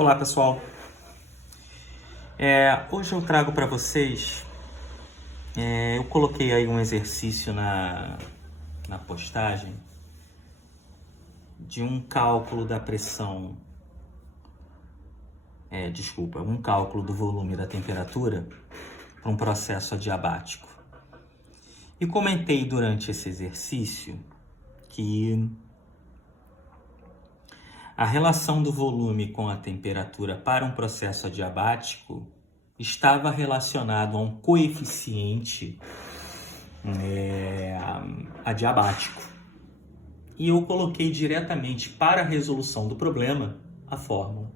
Olá pessoal, hoje eu trago para vocês, eu coloquei aí um exercício na postagem de um cálculo da pressão, um cálculo do volume da temperatura para um processo adiabático. E comentei durante esse exercício que a relação do volume com a temperatura para um processo adiabático estava relacionado a um coeficiente adiabático. E eu coloquei diretamente para a resolução do problema a fórmula.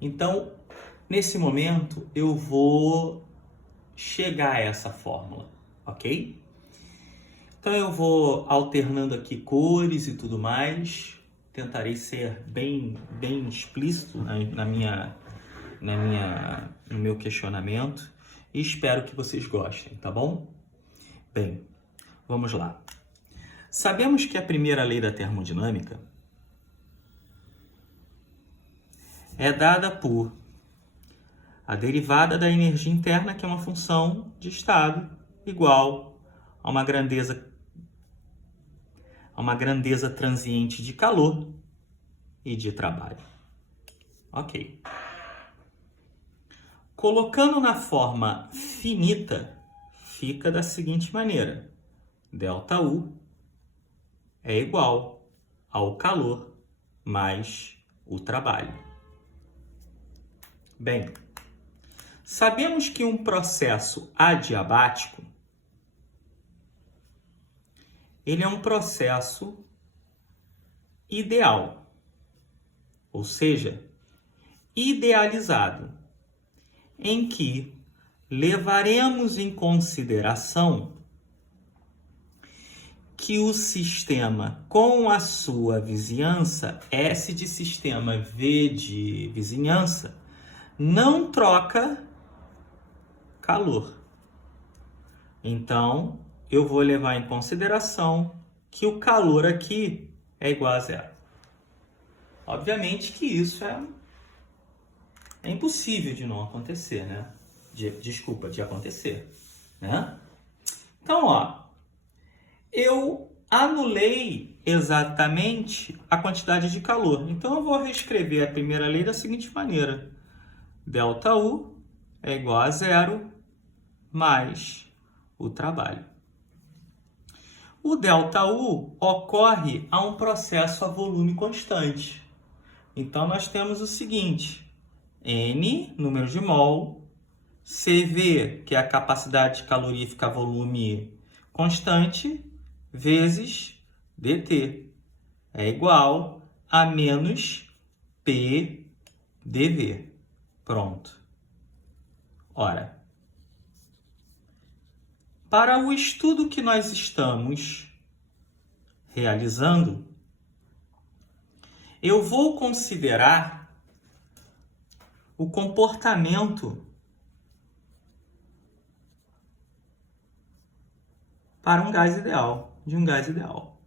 Então, nesse momento, eu vou chegar a essa fórmula, ok? Então, eu vou alternando aqui cores e tudo mais. Tentarei ser bem explícito no meu questionamento e espero que vocês gostem, tá bom? Bem, vamos lá. Sabemos que a primeira lei da termodinâmica é dada por a derivada da energia interna, que é uma função de estado, igual a uma grandeza transiente de calor e de trabalho. Ok. Colocando na forma finita, fica da seguinte maneira: ΔU é igual ao calor mais o trabalho. Bem, sabemos que um processo adiabático ele é um processo ideal, ou seja, idealizado, em que levaremos em consideração que o sistema com a sua vizinhança, S de sistema, V de vizinhança, não troca calor. Então, eu vou levar em consideração que o calor aqui é igual a zero. Obviamente que isso é impossível de não acontecer, né? De acontecer, né? Então, eu anulei exatamente a quantidade de calor. Então, eu vou reescrever a primeira lei da seguinte maneira: ΔU é igual a zero mais o trabalho. O ΔU ocorre a um processo a volume constante. Então, nós temos o seguinte: N, número de mol, CV, que é a capacidade calorífica a volume constante, vezes dt, é igual a menos P dV. Pronto. Ora, para o estudo que nós estamos realizando, eu vou considerar o comportamento para um gás ideal, de um gás ideal.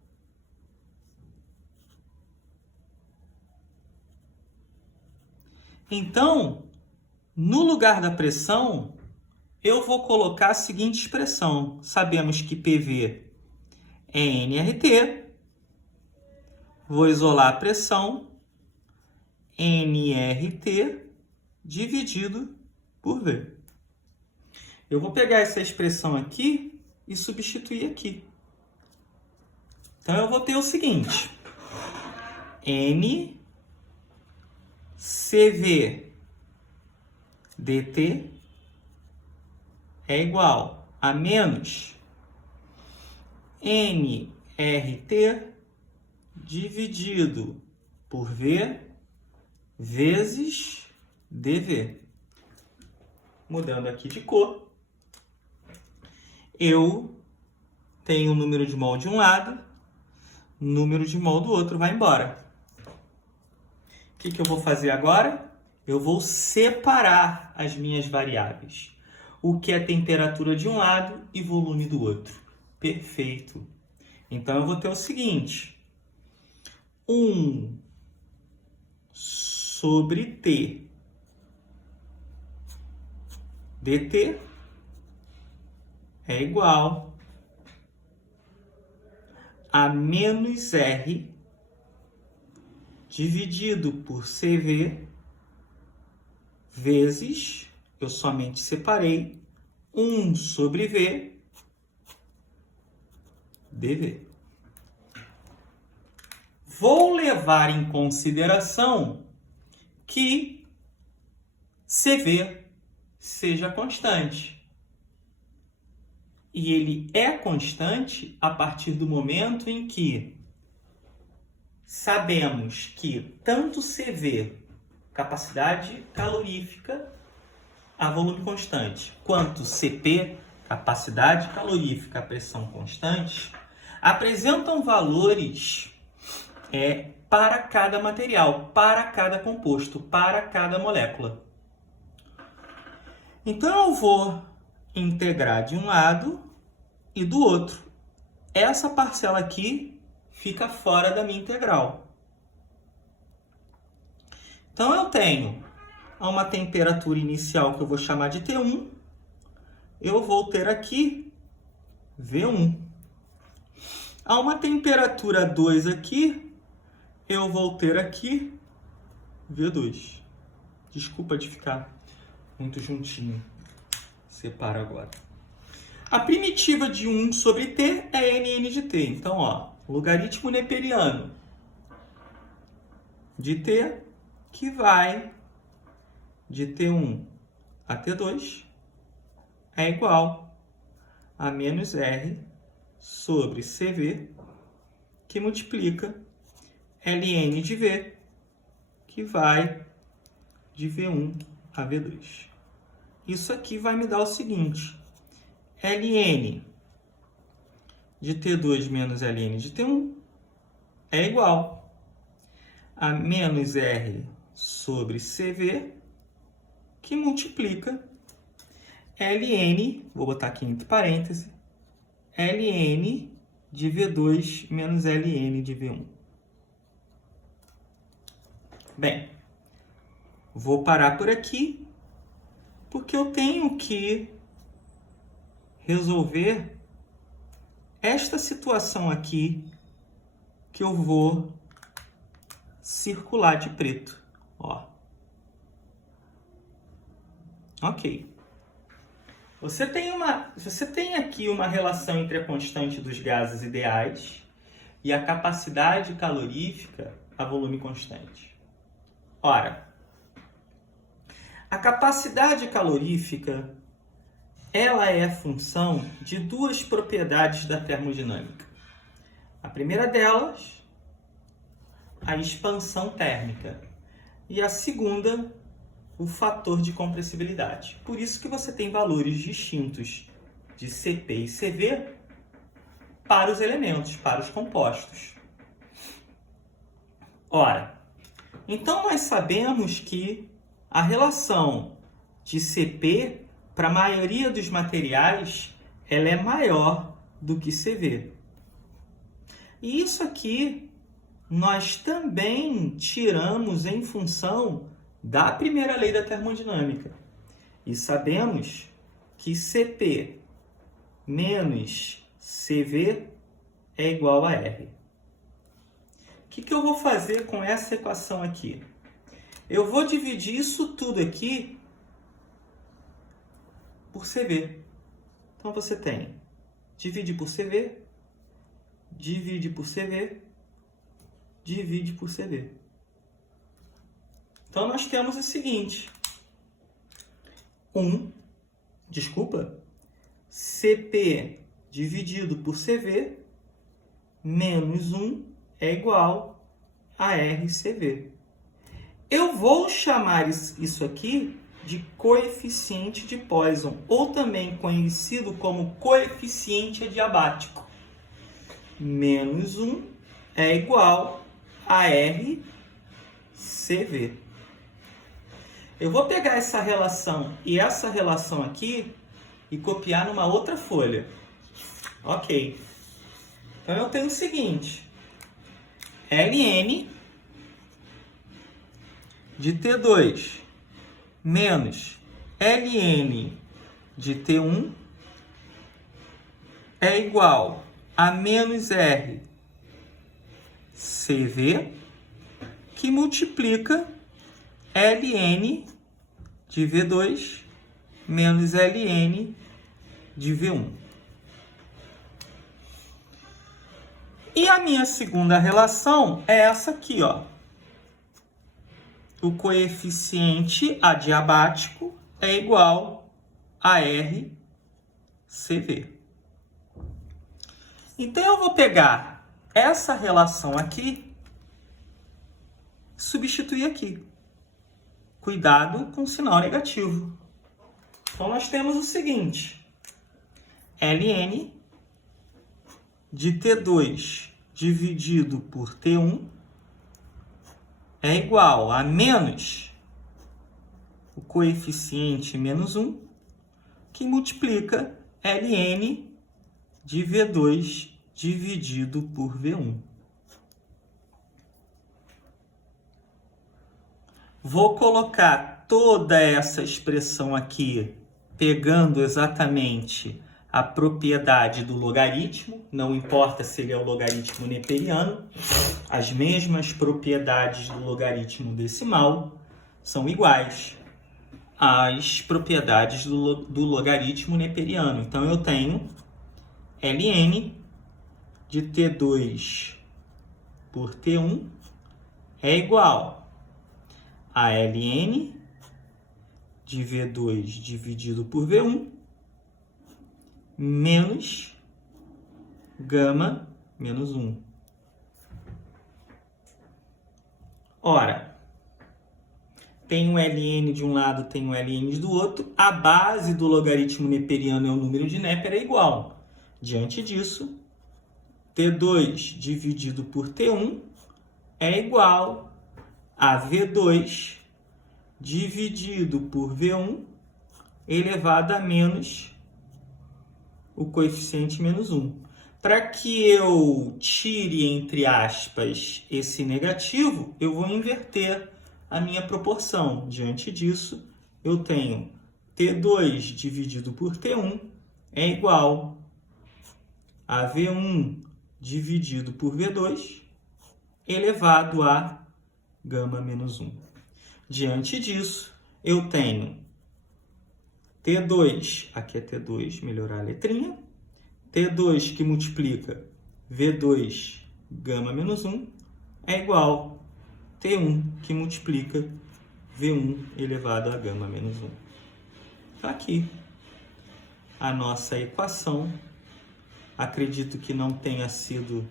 Então, no lugar da pressão, eu vou colocar a seguinte expressão. Sabemos que PV é nRT. Vou isolar a pressão, nRT dividido por V. Eu vou pegar essa expressão aqui e substituir aqui. Então, eu vou ter o seguinte: N CV dt é igual a menos nRT dividido por V vezes dV. Mudando aqui de cor, eu tenho o número de mol de um lado, número de mol do outro vai embora. O que eu vou fazer agora? Eu vou separar as minhas variáveis. O que é temperatura de um lado e volume do outro. Perfeito. Então, eu vou ter o seguinte: 1 sobre T dt é igual a menos R dividido por CV vezes, eu somente separei, 1 sobre V dV. Vou levar em consideração que CV seja constante. E ele é constante a partir do momento em que sabemos que tanto CV, capacidade calorífica a volume constante, quanto CP, capacidade calorífica a pressão constante, apresentam valores para cada material, para cada composto, para cada molécula. Então eu vou integrar de um lado e do outro. Essa parcela aqui fica fora da minha integral. Então eu tenho uma temperatura inicial que eu vou chamar de T1. Eu vou ter aqui V1. A uma temperatura 2 aqui, eu vou ter aqui V2. Desculpa de ficar muito juntinho. Separa agora. A primitiva de 1 sobre T é NN de T. Então, ó, logaritmo neperiano de T, que vai de T1 a T2, é igual a menos R sobre CV, que multiplica ln de V, que vai de V1 a V2. Isso aqui vai me dar o seguinte: ln de T2 menos ln de T1 é igual a menos R sobre CV, que multiplica ln, vou botar aqui entre parênteses, ln de V2 menos ln de V1. Bem, vou parar por aqui, porque eu tenho que resolver esta situação aqui que eu vou circular de preto. Ó. Ok. Você tem aqui uma relação entre a constante dos gases ideais e a capacidade calorífica a volume constante. Ora, a capacidade calorífica ela é função de duas propriedades da termodinâmica. A primeira delas, a expansão térmica, e a segunda, o fator de compressibilidade. Por isso que você tem valores distintos de CP e CV para os elementos, para os compostos. Ora, então nós sabemos que a relação de CP para a maioria dos materiais ela é maior do que CV. E isso aqui nós também tiramos em função da primeira lei da termodinâmica. E sabemos que CP menos CV é igual a R. O que eu vou fazer com essa equação aqui? Eu vou dividir isso tudo aqui por CV. Então você tem divide por CV, divide por CV, divide por CV. Então nós temos o seguinte: CP dividido por CV menos 1 é igual a RCV. Eu vou chamar isso aqui de coeficiente de Poisson, ou também conhecido como coeficiente adiabático. Menos 1 é igual a RCV. Eu vou pegar essa relação e essa relação aqui e copiar numa outra folha. Ok. Então eu tenho o seguinte: ln de T2 menos ln de T1 é igual a menos R CV, que multiplica Ln de V2 menos Ln de V1. E a minha segunda relação é essa aqui, ó. O coeficiente adiabático é igual a RCV. Então, eu vou pegar essa relação aqui e substituir aqui. Cuidado com o sinal negativo. Então, nós temos o seguinte. Ln de T2 dividido por T1 é igual a menos o coeficiente menos 1, que multiplica Ln de V2 dividido por V1. Vou colocar toda essa expressão aqui, pegando exatamente a propriedade do logaritmo, não importa se ele é o logaritmo neperiano, as mesmas propriedades do logaritmo decimal são iguais às propriedades do logaritmo neperiano. Então, eu tenho Ln de T2 por T1 é igual a Ln de V2 dividido por V1 menos gama menos 1. Ora, tem um Ln de um lado, tem um Ln do outro. A base do logaritmo neperiano é o número de Neper, é igual. Diante disso, T2 dividido por T1 é igual a V2 dividido por V1 elevado a menos o coeficiente menos 1. Para que eu tire, entre aspas, esse negativo, eu vou inverter a minha proporção. Diante disso, eu tenho T2 dividido por T1 é igual a V1 dividido por V2 elevado a gama menos 1. Diante disso, eu tenho T2, aqui é T2, melhorar a letrinha, T2 que multiplica V2 gama menos 1 é igual a T1 que multiplica V1 elevado a gama menos 1. Está aqui a nossa equação. Acredito que não tenha sido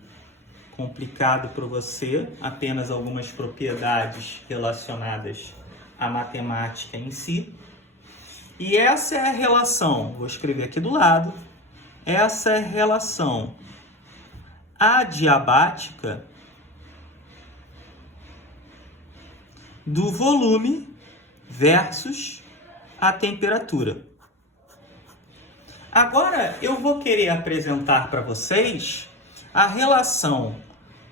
complicado para você, apenas algumas propriedades relacionadas à matemática em si. E essa é a relação, vou escrever aqui do lado, essa é a relação adiabática do volume versus a temperatura. Agora eu vou querer apresentar para vocês a relação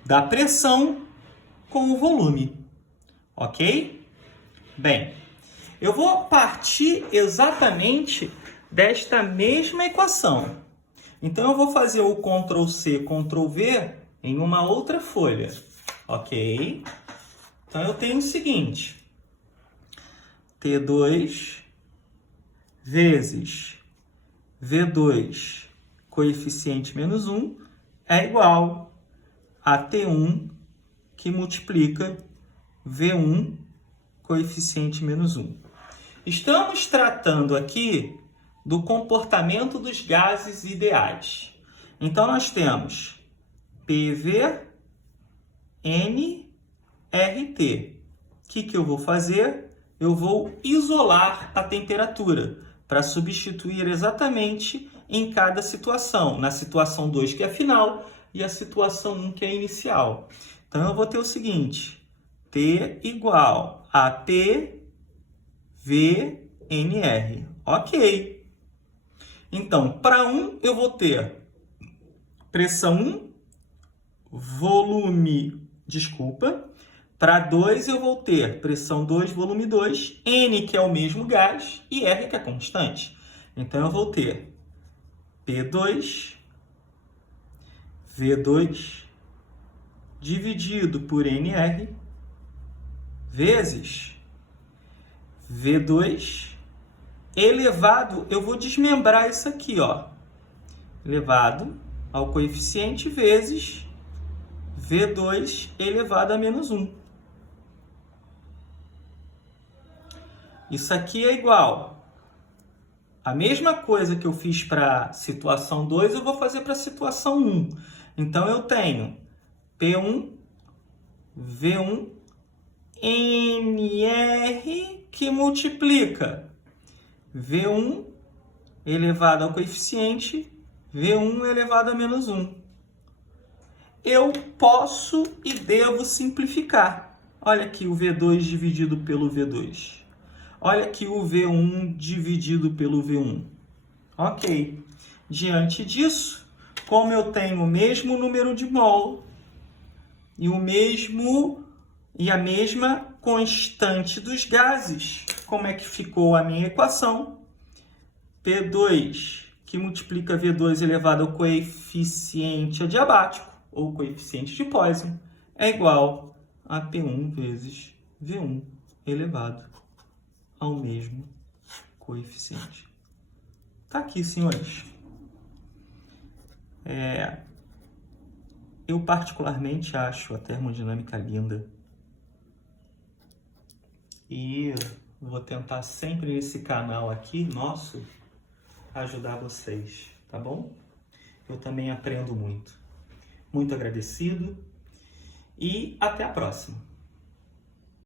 da pressão com o volume, ok? Bem, eu vou partir exatamente desta mesma equação. Então, eu vou fazer o Ctrl+C, Ctrl+V em uma outra folha, ok? Então, eu tenho o seguinte. T2 vezes V2 coeficiente menos 1 é igual a T1 que multiplica V1 coeficiente menos 1. Estamos tratando aqui do comportamento dos gases ideais. Então, nós temos PV, N, RT. O que eu vou fazer? Eu vou isolar a temperatura para substituir exatamente em cada situação. Na situação 2, que é a final, e a situação 1, que é a inicial. Então, eu vou ter o seguinte. T igual a PVNR. Ok. Então, para 1, eu vou ter pressão 1, volume, Para 2, eu vou ter pressão 2, volume 2, N, que é o mesmo gás, e R, que é constante. Então, eu vou ter P2, V2, dividido por NR, vezes V2, elevado, eu vou desmembrar isso aqui, ó, elevado ao coeficiente vezes V2 elevado a menos 1. Isso aqui é igual a mesma coisa que eu fiz para a situação 2, eu vou fazer para a situação 1. Então, eu tenho P1, V1, NR, que multiplica V1 elevado ao coeficiente V1 elevado a menos 1. Eu posso e devo simplificar. Olha aqui o V2 dividido pelo V2. Olha aqui o V1 dividido pelo V1. Ok. Diante disso, como eu tenho o mesmo número de mol e a mesma constante dos gases, como é que ficou a minha equação? P2, que multiplica V2 elevado ao coeficiente adiabático, ou coeficiente de Poisson, é igual a P1 vezes V1 elevado ao mesmo coeficiente. Tá aqui, senhores. Eu particularmente acho a termodinâmica linda. E vou tentar sempre nesse canal aqui, nosso, ajudar vocês, tá bom? Eu também aprendo muito. Muito agradecido e até a próxima.